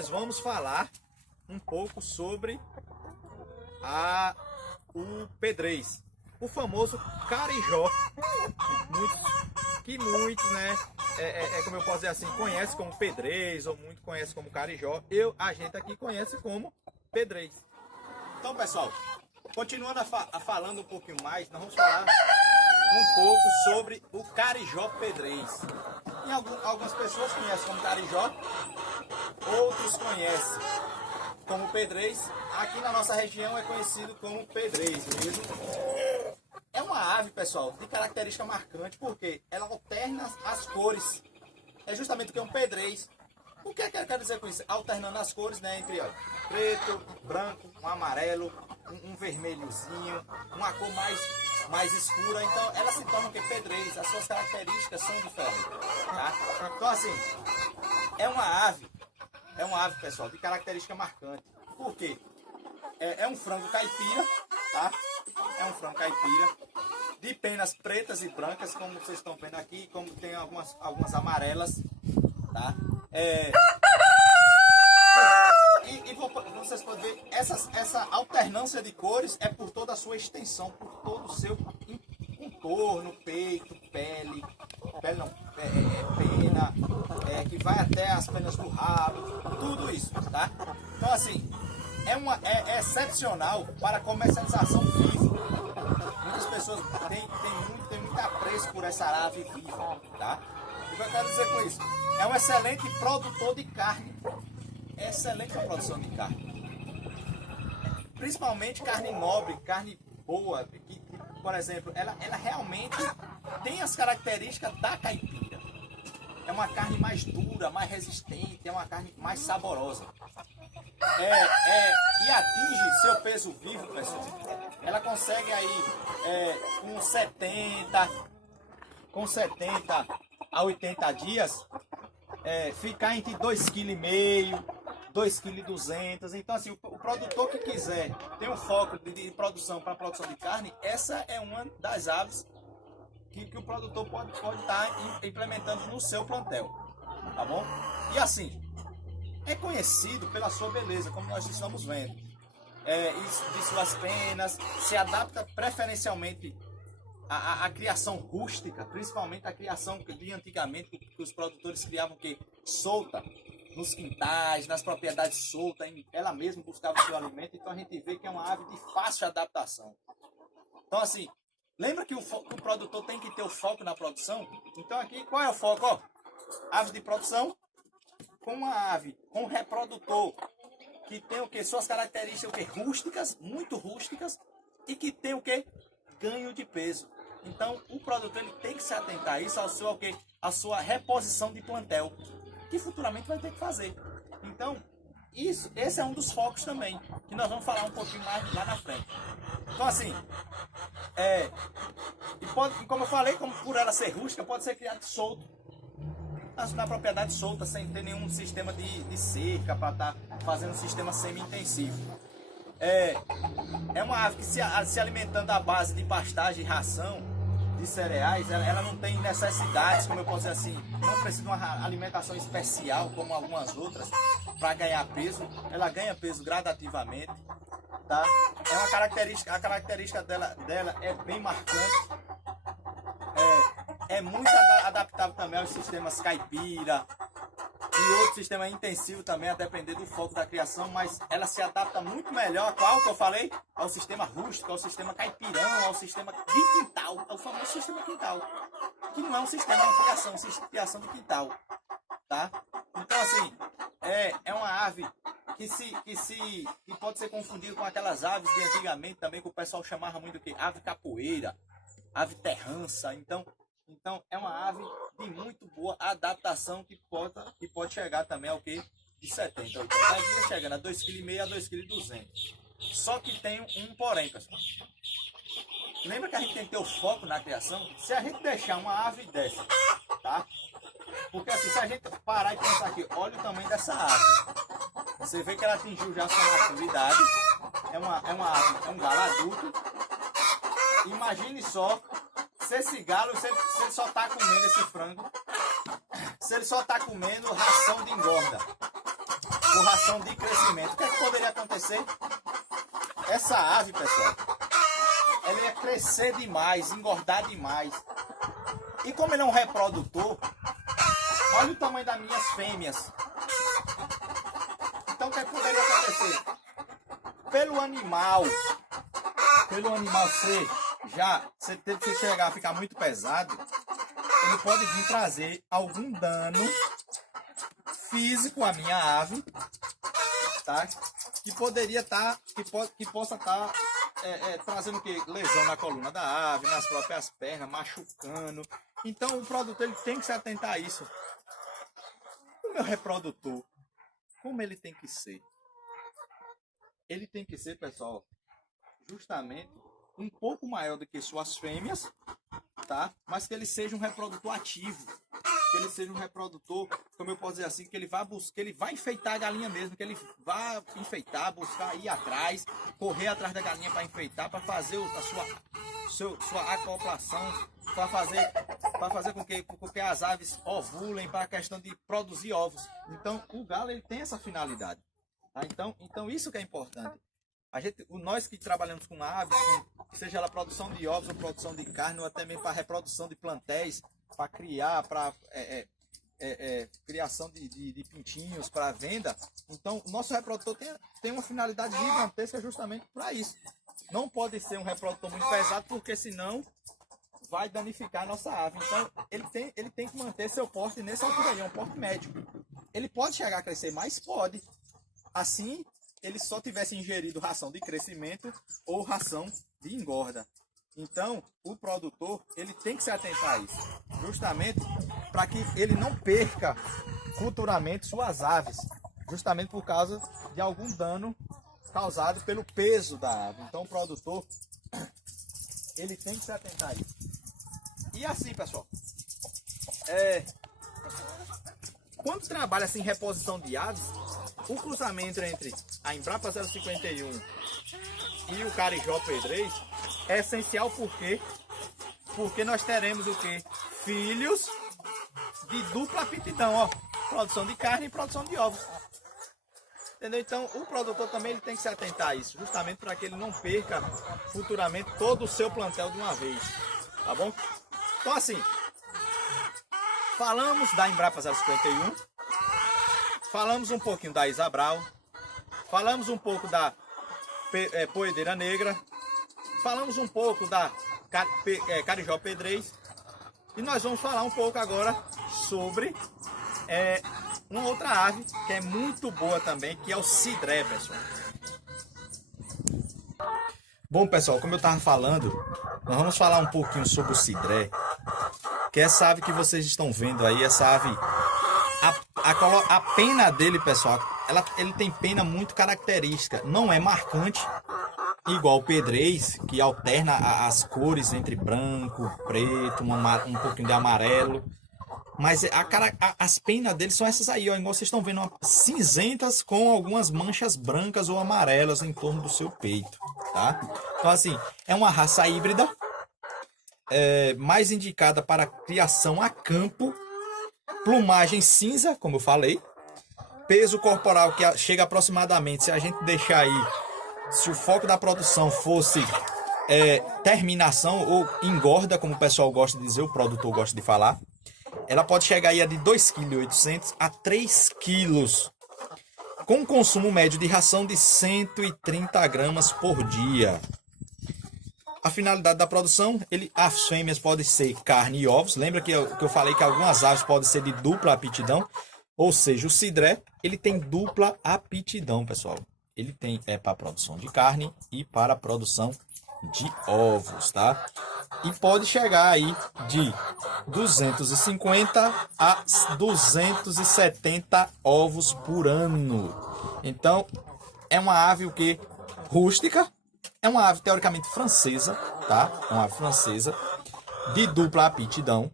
nós vamos falar um pouco sobre o pedrez, o famoso carijó, que muitos, né, como eu posso dizer assim, conhece como pedrez, ou muito conhece como carijó. A gente aqui conhece como pedrez. Então, pessoal, continuando falando um pouquinho mais, nós vamos falar um pouco sobre o carijó pedrez. E algumas pessoas conhecem como carijó, outros conhecem como pedrez. Aqui na nossa região é conhecido como pedrez mesmo. É uma ave, pessoal, de característica marcante, porque ela alterna as cores. É justamente o que é um pedrez. O que é que eu quero dizer com isso? Alternando as cores, né, entre preto, branco, um amarelo, um vermelhozinho, uma cor mais escura. Então ela se torna o que? Pedrez. As suas características são diferentes, tá? Então assim, é uma ave, pessoal, de característica marcante. Por quê? É um frango caipira, tá? É um frango caipira de penas pretas e brancas, como vocês estão vendo aqui, como tem algumas amarelas, tá? Vocês podem ver, essa alternância de cores é por toda a sua extensão, por todo o seu contorno, peito, pena, que vai até as penas do rabo, tudo isso, tá? Então assim, é excepcional para a comercialização viva. Muitas pessoas têm muito apreço por essa ave viva, tá? O que eu quero dizer com isso? É um excelente produtor de carne. É excelente a produção de carne. Principalmente carne nobre, carne boa, que por exemplo, ela realmente tem as características da caipira. É uma carne mais dura, mais resistente, é uma carne mais saborosa. E atinge seu peso vivo, pessoal. Ela consegue aí com 70 a 80 dias ficar entre 2,5 kg, 2,2 kg. Então assim, o produtor que quiser ter um foco de produção para produção de carne, essa é uma das aves que o produtor pode estar implementando no seu plantel, tá bom? E assim, é conhecido pela sua beleza, como nós estamos vendo, de suas penas, se adapta preferencialmente à criação rústica, principalmente a criação de antigamente, que os produtores criavam solta, nos quintais, nas propriedades soltas, ela mesma buscava o seu alimento. Então a gente vê que é uma ave de fácil adaptação. Então assim, lembra que o produtor tem que ter o foco na produção? Então aqui, qual é o foco? Ave de produção com uma ave, com um reprodutor que tem o que? Suas características rústicas, muito rústicas, e que tem o que? Ganho de peso. Então o produtor ele tem que se atentar a isso, a sua reposição de plantel, que futuramente vai ter que fazer. Então esse é um dos focos também, que nós vamos falar um pouquinho mais lá na frente. Então assim, como eu falei, por ela ser rústica, pode ser criado solto, na propriedade solta, sem ter nenhum sistema de cerca, para estar fazendo um sistema semi-intensivo. É uma ave que se alimentando à base de pastagem e ração de cereais, ela não tem necessidades, como eu posso dizer assim, não precisa de uma alimentação especial como algumas outras para ganhar peso. Ela ganha peso gradativamente, tá? A característica dela é bem marcante. É muito adaptável também aos sistemas caipira e outro sistema intensivo também, a depender do foco da criação, mas ela se adapta muito melhor a qual que eu falei? Ao sistema rústico, ao sistema caipirão, ao sistema de quintal, ao famoso sistema quintal, que não é um sistema de criação, é um sistema de criação de quintal, tá? Então assim, é uma ave que pode ser confundida com aquelas aves de antigamente também, que o pessoal chamava muito de ave capoeira, ave terrança. Então é uma ave de muito boa adaptação, que pode chegar também ao que? De 70 a 80 dias, chegando a 2,5 kg a 2,2 kg. Só que tem um porém, pessoal. Lembra que a gente tem que ter o foco na criação? Se a gente deixar uma ave dessa, tá? Porque assim, se a gente parar e pensar aqui, olha o tamanho dessa ave. Você vê que ela atingiu já a sua maturidade. É uma ave, é um galo adulto. Imagine só, se esse galo, se ele só está comendo esse frango, se ele só está comendo ração de engorda, por ração de crescimento. O que é que poderia acontecer? Essa ave, pessoal, ela ia crescer demais, engordar demais. E como ele é um reprodutor, olha o tamanho das minhas fêmeas. Então o que é que poderia acontecer? Pelo animal ser já, se chegar a ficar muito pesado, ele pode vir trazer algum dano físico à minha ave, tá? Que poderia estar, que possa estar trazendo o quê? Lesão na coluna da ave, nas próprias pernas, machucando. Então o produtor ele tem que se atentar a isso. O meu reprodutor, como ele tem que ser? Ele tem que ser, pessoal, justamente um pouco maior do que suas fêmeas, tá? Mas que ele seja um reprodutor ativo, que ele seja um reprodutor, como eu posso dizer assim, que ele vai buscar, ele vai enfeitar a galinha mesmo, que ele vai enfeitar, buscar, ir atrás, correr atrás da galinha para enfeitar, para fazer sua acoplação, para fazer com que as aves ovulem, para a questão de produzir ovos. Então o galo ele tem essa finalidade, tá? Então isso que é importante. Nós que trabalhamos com aves, seja ela produção de ovos ou produção de carne, ou até mesmo para reprodução de plantéis, para criar, para criação de pintinhos para venda. Então o nosso reprodutor tem uma finalidade gigantesca justamente para isso. Não pode ser um reprodutor muito pesado, porque senão vai danificar a nossa ave. Então ele tem que manter seu porte nessa altura aí, um porte médio. Ele pode chegar a crescer mais? Pode. Assim, ele só tivesse ingerido ração de crescimento ou ração de engorda. Então, o produtor ele tem que se atentar a isso, justamente para que ele não perca futuramente suas aves, justamente por causa de algum dano causado pelo peso da ave. Então, o produtor ele tem que se atentar a isso. E assim, pessoal, quando trabalha assim, em reposição de aves, o cruzamento entre a Embrapa 051 e o Carijó P3 é essencial porque nós teremos o que? Filhos de dupla aptidão, ó, produção de carne e produção de ovos. Entendeu? Então o produtor também ele tem que se atentar a isso, justamente para que ele não perca futuramente todo o seu plantel de uma vez, tá bom? Então assim, falamos da Embrapa 051, falamos um pouquinho da Isabral, falamos um pouco da Poedeira Negra, falamos um pouco da Carijó P3 e nós vamos falar um pouco agora sobre uma outra ave que é muito boa também, que é o cidré, pessoal. Bom, pessoal, como eu estava falando, nós vamos falar um pouquinho sobre o cidré, que é essa ave que vocês estão vendo aí, essa ave, a pena dele, pessoal, ele tem pena muito característica, não é marcante, igual o P3, que alterna as cores entre branco, preto, um pouquinho de amarelo. Mas as penas dele são essas aí, ó, igual vocês estão vendo, ó, cinzentas com algumas manchas brancas ou amarelas em torno do seu peito, tá? Então assim, é uma raça híbrida, mais indicada para criação a campo, plumagem cinza, como eu falei, peso corporal que chega aproximadamente, se a gente deixar aí, se o foco da produção fosse terminação ou engorda, como o pessoal gosta de dizer, o produtor gosta de falar, ela pode chegar aí a de 2,8 kg a 3 kg, com consumo médio de ração de 130 gramas por dia. A finalidade da produção, as fêmeas podem ser carne e ovos. Lembra que eu falei que algumas aves podem ser de dupla aptidão? Ou seja, o cidré, ele tem dupla aptidão, pessoal. Ele tem para a produção de carne e para a produção de ovos, tá? E pode chegar aí de 250 a 270 ovos por ano. Então, é uma ave o que? Rústica. É uma ave teoricamente francesa, tá? Uma ave francesa de dupla aptidão,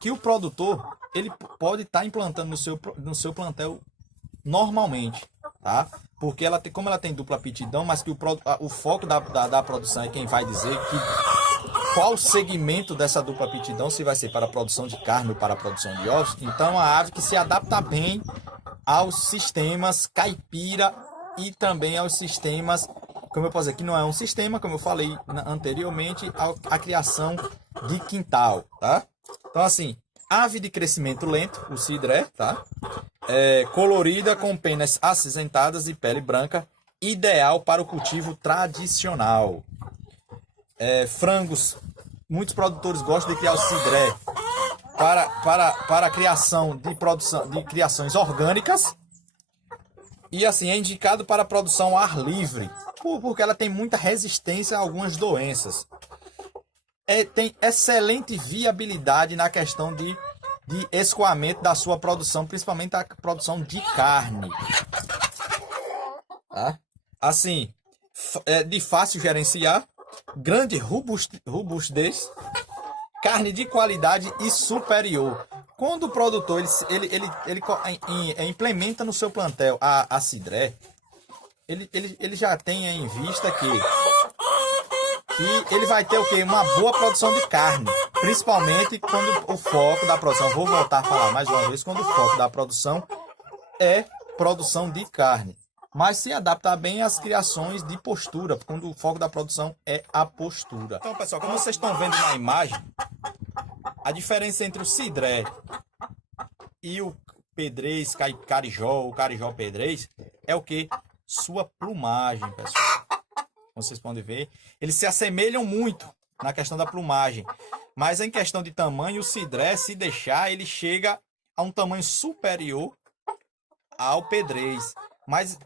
que o produtor ele pode estar implantando no seu plantel normalmente, tá? Porque como ela tem dupla aptidão, mas que o foco da produção é quem vai dizer qual segmento dessa dupla aptidão, se vai ser para a produção de carne ou para a produção de ovos. Então é uma ave que se adapta bem aos sistemas caipira e também aos sistemas, como eu posso dizer, que não é um sistema, como eu falei anteriormente, a criação de quintal, tá? Então assim, ave de crescimento lento, o cidré, tá? Colorida, com penas acinzentadas e pele branca, ideal para o cultivo tradicional. Frangos, muitos produtores gostam de criar o cidré para a criação de criações orgânicas, e assim é indicado para a produção ao ar livre, porque ela tem muita resistência a algumas doenças. Tem excelente viabilidade na questão de escoamento da sua produção, principalmente a produção de carne. Tá? Assim, de fácil gerenciar, grande robustez, carne de qualidade e superior. Quando o produtor ele implementa no seu plantel a cidré, ele já tem em vista que ele vai ter o quê? Uma boa produção de carne. Principalmente quando o foco da produção, vou voltar a falar mais uma vez, quando o foco da produção é produção de carne. Mas se adaptar bem às criações de postura, quando o foco da produção é a postura. Então, pessoal, como vocês estão vendo na imagem, a diferença entre o cidré e o pedrez, carijó, o carijó pedrez, é o que? Sua plumagem, pessoal. Vocês podem ver, eles se assemelham muito na questão da plumagem, mas em questão de tamanho, o cidré, se deixar, ele chega a um tamanho superior ao pedrez, mas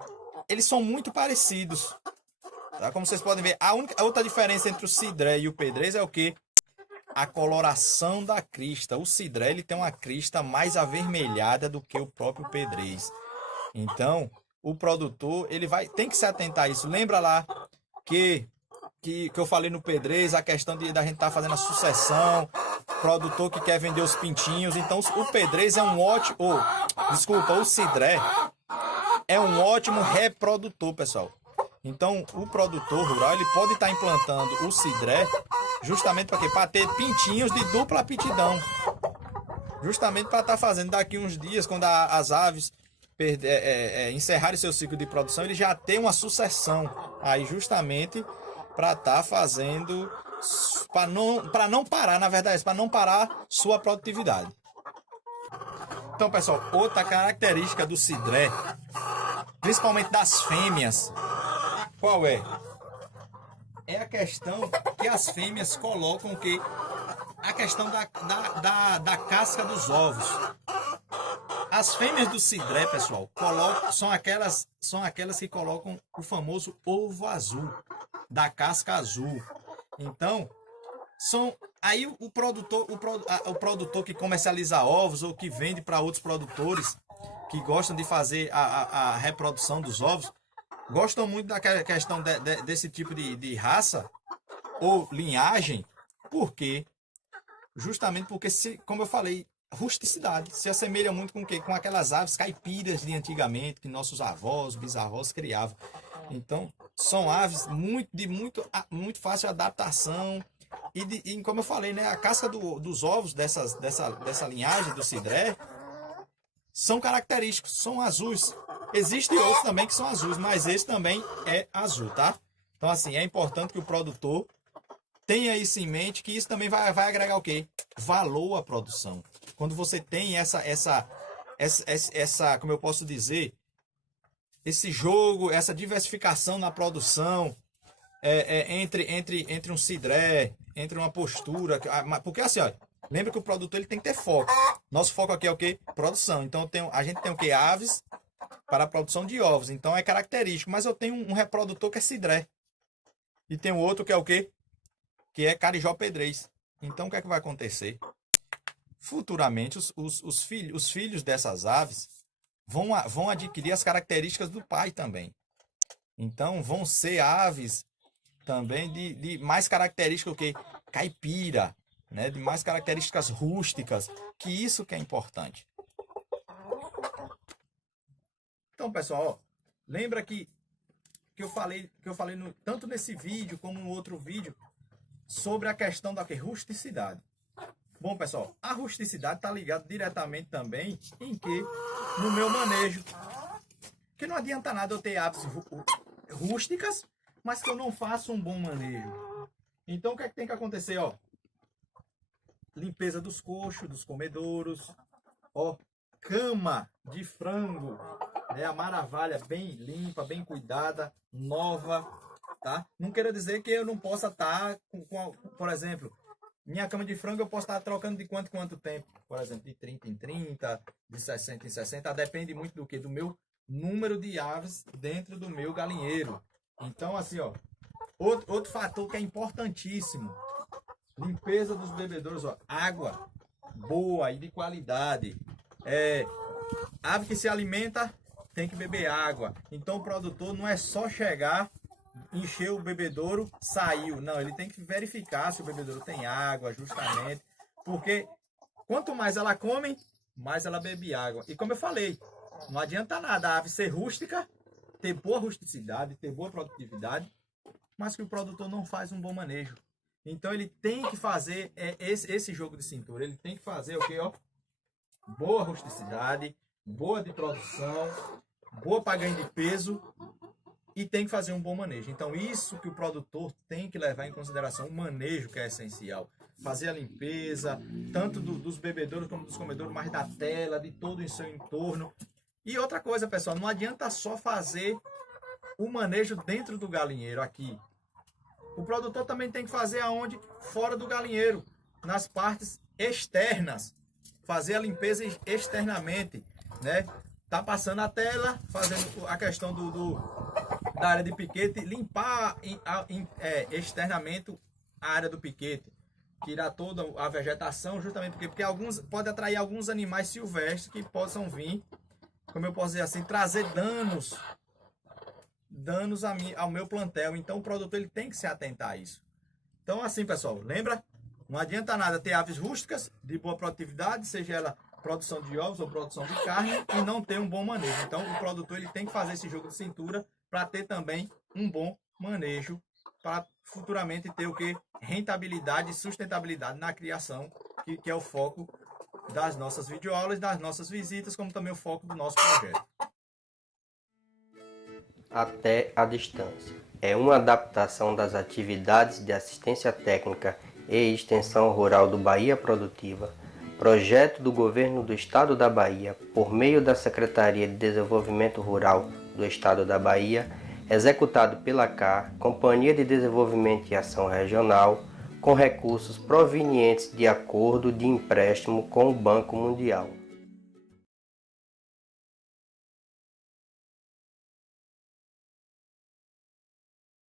eles são muito parecidos, tá? Como vocês podem ver, a outra diferença entre o cidré e o pedrez é o que? A coloração da crista. O cidré, ele tem uma crista mais avermelhada do que o próprio pedrez. Então, o produtor, tem que se atentar a isso. Lembra lá que eu falei no pedrez, a questão da gente estar fazendo a sucessão, produtor que quer vender os pintinhos. Então, o pedrez é um ótimo... o cidré é um ótimo reprodutor, pessoal. Então, o produtor rural, ele pode estar implantando o cidré justamente para quê? Para ter pintinhos de dupla aptidão. Justamente para estar fazendo daqui uns dias, quando as aves encerrarem seu ciclo de produção, ele já tem uma sucessão. Aí, justamente para estar fazendo, para não parar, na verdade, para não parar sua produtividade. Então, pessoal, outra característica do cidré, principalmente das fêmeas, qual é? É a questão que as fêmeas colocam a questão da casca dos ovos. As fêmeas do cidré, pessoal, são aquelas que colocam o famoso ovo azul, da casca azul. Então, aí o produtor que comercializa ovos ou que vende para outros produtores que gostam de fazer a reprodução dos ovos, gostam muito da questão desse tipo de raça ou linhagem, justamente porque, como eu falei, rusticidade, se assemelha muito com o quê? Com aquelas aves caipiras de antigamente, que nossos avós, bisavós criavam. Então, são aves de muito fácil adaptação. E como eu falei, né, a casca dos ovos dessa linhagem do cidré são característicos, são azuis. Existem outros também que são azuis, mas esse também é azul, tá? Então, assim, é importante que o produtor tenha isso em mente, que isso também vai agregar o quê? Valor à produção. Quando você tem essa, como eu posso dizer, esse jogo, essa diversificação na produção, entre um cidré, entre uma postura, porque assim, ó, lembra que o produtor ele tem que ter foco. Nosso foco aqui é o quê? Produção. Então a gente tem o quê? Aves para a produção de ovos. Então é característico. Mas eu tenho um reprodutor que é cidré. E tem o outro que é o quê? Que é carijó pedrez. Então o que é que vai acontecer? Futuramente os filhos dessas aves vão adquirir as características do pai também. Então vão ser aves também de mais características, o quê? Caipira, né? De mais características rústicas, que isso que é importante. Então, pessoal, ó, lembra que eu falei tanto nesse vídeo como no outro vídeo sobre a questão da rusticidade. Bom, pessoal, a rusticidade está ligada diretamente também em que? No meu manejo. Que não adianta nada eu ter aves rústicas, mas que eu não faço um bom manejo. Então, o que é que tem que acontecer, ó? Limpeza dos coxos, dos comedouros, ó, cama de frango, né? A maravilha bem limpa, bem cuidada, nova, tá? Não quero dizer que eu não possa estar por exemplo, minha cama de frango eu posso estar trocando de quanto em quanto tempo, por exemplo, de 30 em 30, de 60 em 60, depende muito do que? Do meu número de aves dentro do meu galinheiro. Então, assim, ó, outro fator que é importantíssimo, limpeza dos bebedouros, ó, água boa e de qualidade. Ave que se alimenta tem que beber água. Então o produtor não é só chegar, encher o bebedouro, saiu. Não, ele tem que verificar se o bebedouro tem água, justamente. Porque quanto mais ela come, mais ela bebe água. E como eu falei, não adianta nada a ave ser rústica, ter boa rusticidade, ter boa produtividade, mas que o produtor não faz um bom manejo. Então ele tem que fazer esse jogo de cintura. Ele tem que fazer o quê? Ó? Boa rusticidade, boa de produção, boa para ganho de peso e tem que fazer um bom manejo. Então isso que o produtor tem que levar em consideração, o manejo que é essencial. Fazer a limpeza, tanto dos bebedouros como dos comedouros, mas da tela, de todo o seu entorno. E outra coisa, pessoal, não adianta só fazer o manejo dentro do galinheiro aqui. O produtor também tem que fazer aonde? Fora do galinheiro, nas partes externas. Fazer a limpeza externamente, né? Tá passando a tela, fazendo a questão da área de piquete, limpar externamente a área do piquete, tirar toda a vegetação, justamente porque alguns pode atrair alguns animais silvestres que possam vir, como eu posso dizer assim, trazer danos ao meu plantel. Então o produtor ele tem que se atentar a isso. Então assim, pessoal, lembra? Não adianta nada ter aves rústicas de boa produtividade, seja ela produção de ovos ou produção de carne, e não ter um bom manejo. Então o produtor ele tem que fazer esse jogo de cintura para ter também um bom manejo, para futuramente ter o que? Rentabilidade e sustentabilidade na criação, que é o foco das nossas videoaulas, das nossas visitas, como também o foco do nosso projeto. Até a distância. É uma adaptação das atividades de assistência técnica e extensão rural do Bahia Produtiva, projeto do Governo do Estado da Bahia, por meio da Secretaria de Desenvolvimento Rural do Estado da Bahia, executado pela CAR, Companhia de Desenvolvimento e Ação Regional, com recursos provenientes de acordo de empréstimo com o Banco Mundial.